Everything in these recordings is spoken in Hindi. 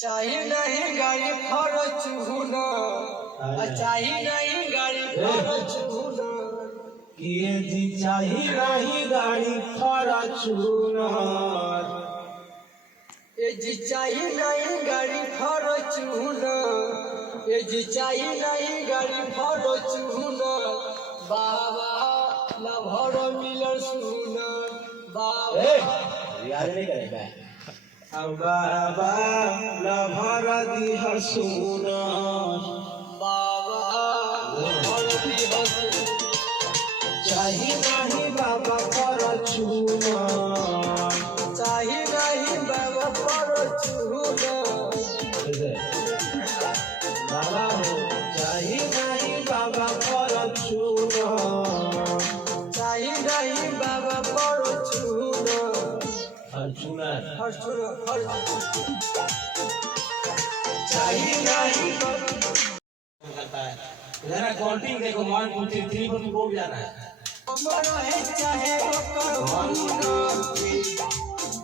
चाहिए नहीं गाड़ी फॉर्च्यूनर, चाहिए नहीं गाड़ी फॉर्च्यूनर, किए जी चाहिए नहीं गाड़ी फॉर्च्यूनर, ये जी चाहिए नहीं गाड़ी फॉर्च्यूनर, ये जी चाहिए नहीं गाड़ी फॉर्च्यूनर, बाबा लभर मिलर सुनर, बाबा याद नहीं करेगा बाबा लभर दिह सुनर, बाबा लभर दिह सुनर, चाहिए नहीं बाबा फॉर्च्यूनर, चाहिए नहीं बाबा फॉर्च्यूनर, बाबा हो चाहिए नहीं बाबा फॉर्च्यूनर, चाहिए नहीं बाबा फॉर्च्यूनर, फॉर्च्यूनर चाहिए नहीं। जरा काउंटिंग देखो 1 2 3 3 पर बोल जाना है मरो है चाहे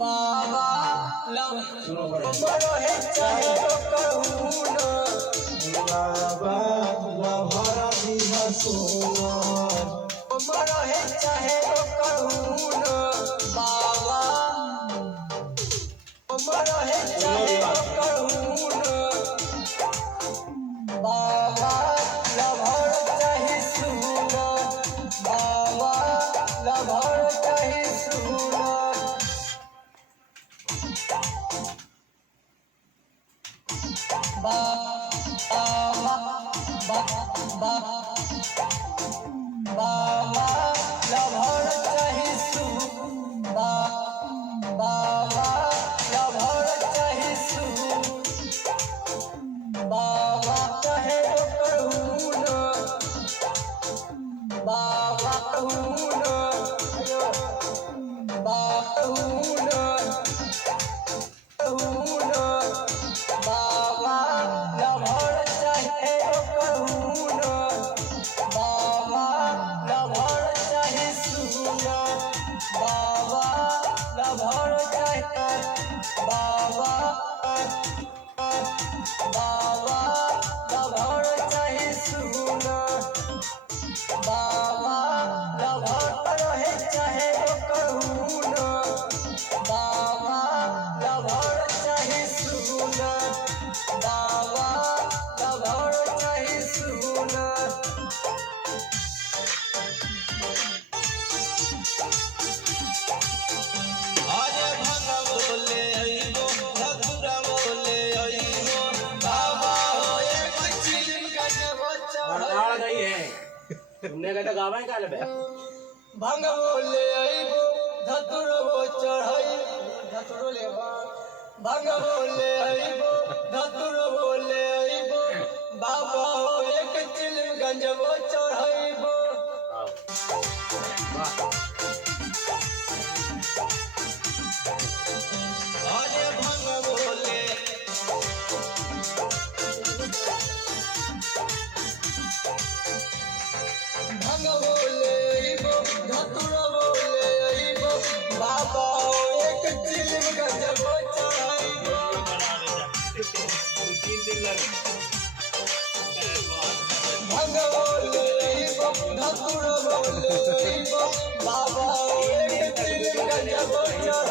बाबा लव सुनो पड़े मरो है चाहे बाबा लभर दिह सुनर, मरो है चाहे बाबा मरो है चाहे बाबा लभर चाहे सुनर, बाबा लभर चाहे सुनर, बाबा लभर चाहे बाबा लभर चाहे बाबा चाहे बाबा बाबा लभर चाहे बाबा लभर चाहे सुनर, बाबा लभर चाहे बाबा बाबा लभर चाहे सुनर, बाबा लभर रहे चाहे बाबा लभर चाहे सुनर, बाबा लभर चाहे सुनर, अरे भंग बोले अइबो धतुरा बोले अइबो बाबा हो एक चिलिम का चढ़ा गई है तुमने कहता गावा है काले बे भंग बोले अइबो धतुरो चढ़ाई धतुरो लेबा, भंग बोले अइबो धतुरो बोले अइबो बाबा हो एक चिलिम गंजबो चढ़ाइबो, अरे भंग बोले भंग बोले अइबो धतुरो बोले अइबो बाबा हो एक चिलिम गंजबो चढ़ाइबो, भंग बोले अइबो धतुरो बोले अइबो बाबा हो एक चिलिम गंजबो चढ़ाइबो।